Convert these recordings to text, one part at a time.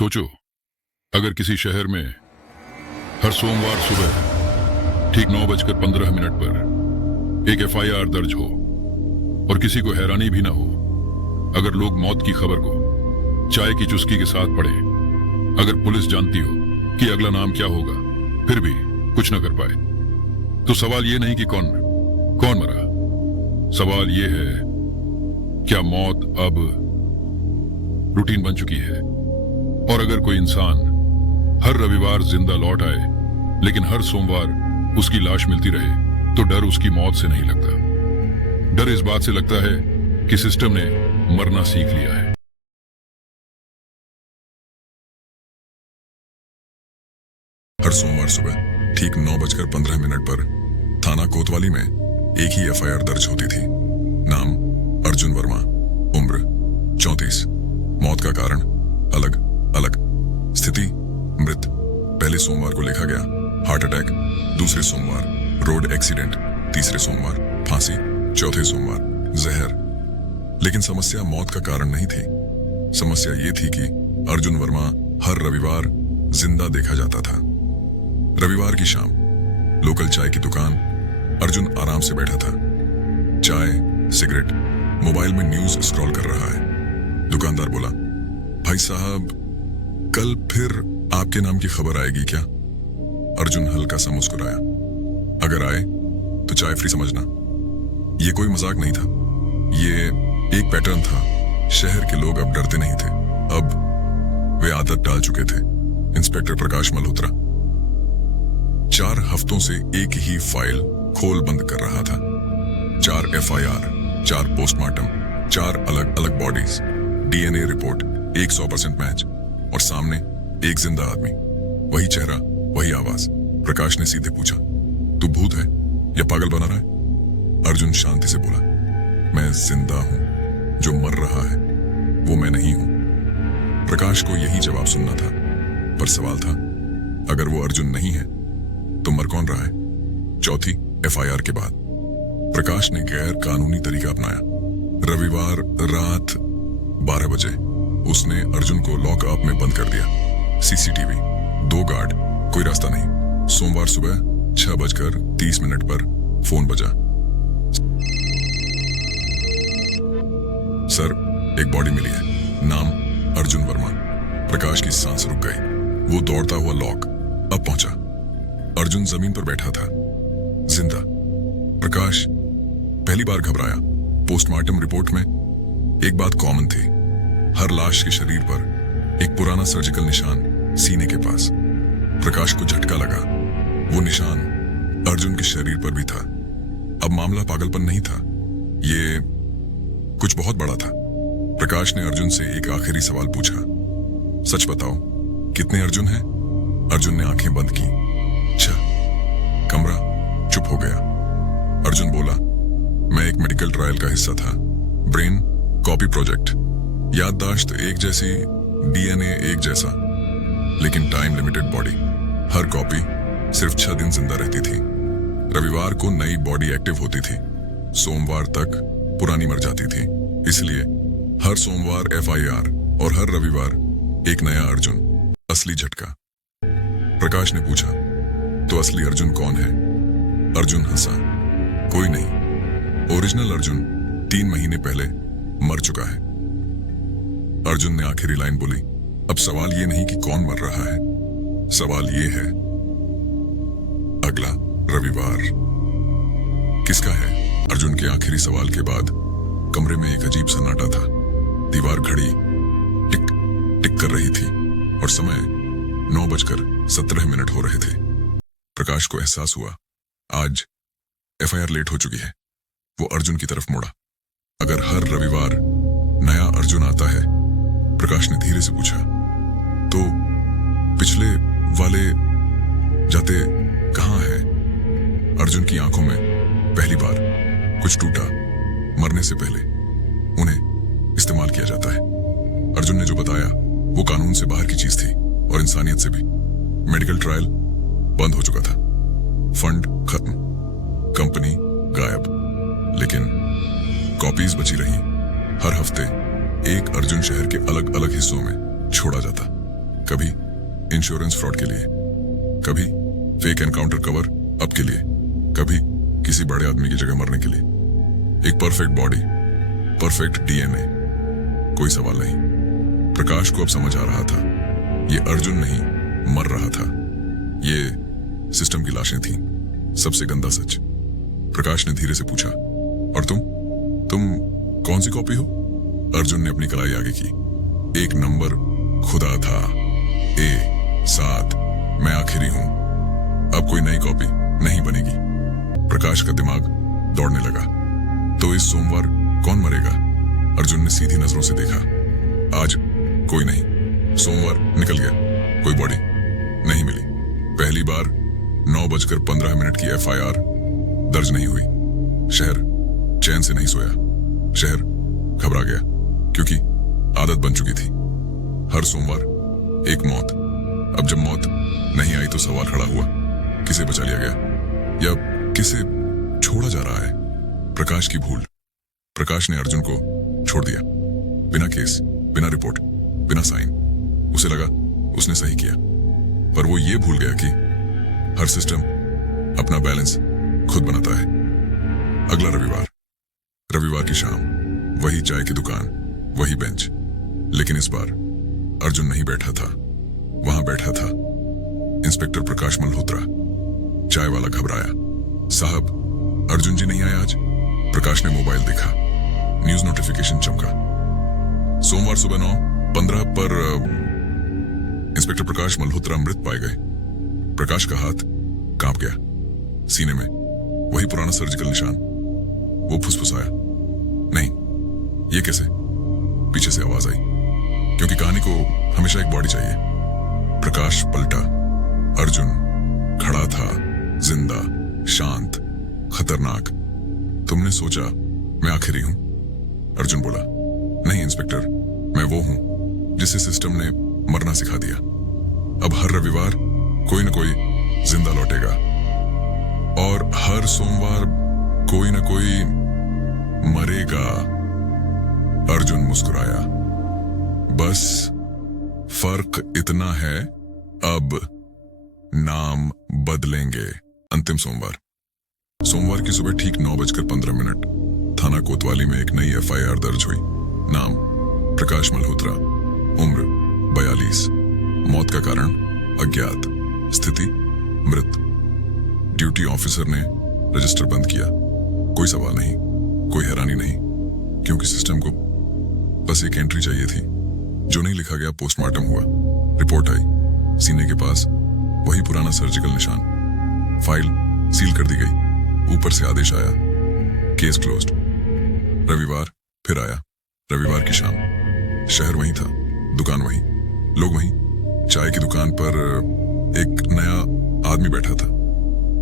सोचो, अगर किसी शहर में हर सोमवार सुबह ठीक 9:15 पर एक एफआईआर दर्ज हो और किसी को हैरानी भी ना हो अगर लोग मौत की खबर को चाय की चुस्की के साथ पढ़े, अगर पुलिस जानती हो कि अगला नाम क्या होगा फिर भी कुछ न कर पाए, तो सवाल ये नहीं कि कौन मरा, सवाल ये है क्या मौत अब रूटीन बन चुकी है। और अगर कोई इंसान हर रविवार जिंदा लौट आए लेकिन हर सोमवार उसकी लाश मिलती रहे, तो डर उसकी मौत से नहीं लगता, डर इस बात से लगता है कि सिस्टम ने मरना सीख लिया है। हर सोमवार सुबह ठीक 9:15 पर थाना कोतवाली में एक ही एफआईआर दर्ज होती थी। नाम अर्जुन वर्मा, उम्र 34, मौत का कारण अलग अलग, स्थिति मृत, पहले सोमवार को लिखा गया हार्ट अटैक, दूसरे सोमवार रोड एक्सीडेंट, तीसरे सोमवार फांसी, चौथे सोमवार जहर। लेकिन समस्या मौत का कारण नहीं थी, समस्या ये थी कि अर्जुन वर्मा हर रविवार जिंदा देखा जाता था। रविवार की शाम लोकल चाय की दुकान, अर्जुन आराम से बैठा था, चाय, सिगरेट, मोबाइल में न्यूज स्क्रॉल कर रहा है। दुकानदार बोला, भाई साहब कल फिर आपके नाम की खबर आएगी क्या? अर्जुन हल्का सा मुस्कुराया, अगर आए तो चाय फ्री समझना। ये कोई मजाक नहीं था, ये एक पैटर्न था। शहर के लोग अब डरते नहीं थे, अब वे आदत डाल चुके थे। इंस्पेक्टर प्रकाश मल्होत्रा 4 हफ्तों से एक ही फाइल खोल बंद कर रहा था। 4 एफआईआर, 4 पोस्टमार्टम, 4 अलग अलग बॉडीज, डीएनए रिपोर्ट 100% मैच, और सामने एक जिंदा आदमी, वही चेहरा, वही आवाज। प्रकाश ने सीधे पूछा, तू भूत है या पागल बना रहा है? अर्जुन शांति से बोला, मैं जिंदा हूं, जो मर रहा है वो मैं नहीं हूं। प्रकाश को यही जवाब सुनना था, पर सवाल था, अगर वो अर्जुन नहीं है तो मर कौन रहा है? चौथी एफआईआर के बाद प्रकाश ने गैर कानूनी तरीका अपनाया। रविवार रात 12 बजे उसने अर्जुन को लॉकअप में बंद कर दिया। सीसीटीवी, 2 गार्ड, कोई रास्ता नहीं। सोमवार सुबह 6:30 पर फोन बजा। सर, एक बॉडी मिली है, नाम अर्जुन वर्मा। प्रकाश की सांस रुक गई, वो दौड़ता हुआ लॉक अब पहुंचा। अर्जुन जमीन पर बैठा था, जिंदा। प्रकाश पहली बार घबराया। पोस्टमार्टम रिपोर्ट में एक बात कॉमन थी, हर लाश के शरीर पर एक पुराना सर्जिकल निशान सीने के पास। प्रकाश को झटका लगा, वो निशान अर्जुन के शरीर पर भी था। अब मामला पागलपन नहीं था, ये कुछ बहुत बड़ा था। प्रकाश ने अर्जुन से एक आखिरी सवाल पूछा, सच बताओ कितने अर्जुन हैं? अर्जुन ने आंखें बंद की। 6। कमरा चुप हो गया। अर्जुन बोला, मैं एक मेडिकल ट्रायल का हिस्सा था, ब्रेन कॉपी प्रोजेक्ट, याददाश्त एक जैसी, डीएनए एक जैसा, लेकिन टाइम लिमिटेड बॉडी। हर कॉपी सिर्फ 6 दिन जिंदा रहती थी। रविवार को नई बॉडी एक्टिव होती थी, सोमवार तक पुरानी मर जाती थी। इसलिए हर सोमवार एफआईआर और हर रविवार एक नया अर्जुन। असली झटका। प्रकाश ने पूछा, तो असली अर्जुन कौन है? अर्जुन हंसा, कोई नहीं, ओरिजिनल अर्जुन 3 महीने पहले मर चुका है। अर्जुन ने आखिरी लाइन बोली, अब सवाल ये नहीं कि कौन मर रहा है, सवाल ये है अगला रविवार किसका है? अर्जुन के आखिरी सवाल के बाद कमरे में एक अजीब सन्नाटा था। दीवार घड़ी टिक टिक कर रही थी और समय 9:17 हो रहे थे। प्रकाश को एहसास हुआ, आज एफआईआर लेट हो चुकी है। वो अर्जुन की तरफ मुड़ा। अगर हर रविवार नया अर्जुन आता है, प्रकाश ने धीरे से पूछा, तो पिछले वाले जाते कहां है? अर्जुन की आंखों में पहली बार कुछ टूटा। मरने से पहले उन्हें इस्तेमाल किया जाता है। अर्जुन ने जो बताया वो कानून से बाहर की चीज थी और इंसानियत से भी। मेडिकल ट्रायल बंद हो चुका था, फंड खत्म, कंपनी गायब, लेकिन कॉपीज बची रही। हर हफ्ते एक अर्जुन शहर के अलग अलग हिस्सों में छोड़ा जाता। कभी इंश्योरेंस फ्रॉड के लिए, कभी फेक एनकाउंटर कवर अप के लिए, कभी किसी बड़े आदमी की जगह मरने के लिए। एक परफेक्ट बॉडी, परफेक्ट डीएनए, कोई सवाल नहीं। प्रकाश को अब समझ आ रहा था, ये अर्जुन नहीं मर रहा था, ये सिस्टम की लाशें थीं। सबसे गंदा सच। प्रकाश ने धीरे से पूछा, और तुम कौन सी कॉपी हो? अर्जुन ने अपनी कलाई आगे की। एक नंबर खुदा था, A7, मैं आखिरी हूं। अब कोई नई कॉपी नहीं बनेगी। प्रकाश का दिमाग दौड़ने लगा। तो इस सोमवार कौन मरेगा? अर्जुन ने सीधी नजरों से देखा। आज कोई नहीं। सोमवार निकल गया, कोई बॉडी नहीं मिली। पहली बार 9:15 की FIR दर्ज नहीं हुई। शहर चैन से नहीं सोया। शहर घबरा गया, क्योंकि आदत बन चुकी थी। हर सोमवार एक मौत। अब जब मौत नहीं आई तो सवाल खड़ा हुआ, किसे बचा लिया गया या किसे छोड़ा जा रहा है? प्रकाश की भूल। प्रकाश ने अर्जुन को छोड़ दिया, बिना केस, बिना रिपोर्ट, बिना साइन। उसे लगा उसने सही किया, पर वो ये भूल गया कि हर सिस्टम अपना बैलेंस खुद बनाता है। अगला रविवार की शाम, वही चाय की दुकान, वही बेंच। लेकिन इस बार अर्जुन नहीं बैठा था। वहां बैठा था इंस्पेक्टर प्रकाश मल्होत्रा। चाय वाला घबराया। साहब, अर्जुन जी नहीं आए आज? प्रकाश ने मोबाइल देखा। न्यूज नोटिफिकेशन चमका। सोमवार सुबह 9:15 पर इंस्पेक्टर प्रकाश मल्होत्रा मृत पाए गए। प्रकाश का हाथ कांप गया। सीने में वही पुराना सर्जिकल निशान। वो फुसफुसाया, नहीं, ये कैसे? पीछे से आवाज आई, क्योंकि कहानी को हमेशा एक बॉडी चाहिए। प्रकाश पलटा। अर्जुन खड़ा था, जिंदा, शांत, खतरनाक। तुमने सोचा मैं आखिरी हूं? अर्जुन बोला, नहीं इंस्पेक्टर, मैं वो हूं जिसे सिस्टम ने मरना सिखा दिया। अब हर रविवार कोई न कोई जिंदा लौटेगा, और हर सोमवार कोई न कोई मरेगा। अर्जुन मुस्कुराया। बस फर्क इतना है, अब नाम बदलेंगे। अंतिम सोमवार की सुबह ठीक 9:15 थाना कोतवाली में एक नई FIR दर्ज हुई। नाम प्रकाश मल्होत्रा, उम्र 42, मौत का कारण अज्ञात, स्थिति मृत। ड्यूटी ऑफिसर ने रजिस्टर बंद किया। कोई सवाल नहीं, कोई हैरानी नहीं, क्योंकि सिस्टम को बस एक एंट्री चाहिए थी। जो नहीं लिखा गया पोस्टमार्टम हुआ। रिपोर्ट आई। सीने के पास वही पुराना सर्जिकल निशान। फाइल सील कर दी गई। ऊपर से आदेश आया, केस क्लोज्ड। रविवार फिर आया। रविवार की शाम, शहर वहीं था, दुकान वहीं, लोग वहीं। चाय की दुकान पर एक नया आदमी बैठा था।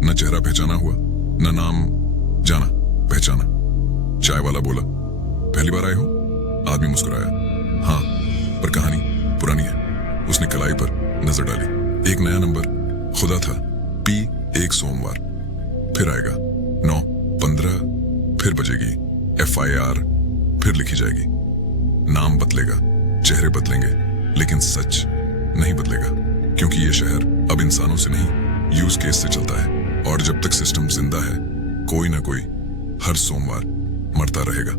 न चेहरा पहचाना हुआ, न नाम जाना पहचाना। चाय वाला बोला, पहली बार आए हो? आदमी मुस्कुराया, हाँ, पर कहानी पुरानी है। उसने कलाई पर नजर डाली। एक नया नंबर खुदा था, P1 सोमवार फिर आएगा। 9:15 फिर बजेगी। FIR फिर लिखी जाएगी। नाम बदलेगा, चेहरे बदलेंगे, लेकिन सच नहीं बदलेगा, क्योंकि ये शहर अब इंसानों से नहीं, यूज केस से चलता है। और जब तक सिस्टम जिंदा है, कोई ना कोई हर सोमवार मरता रहेगा।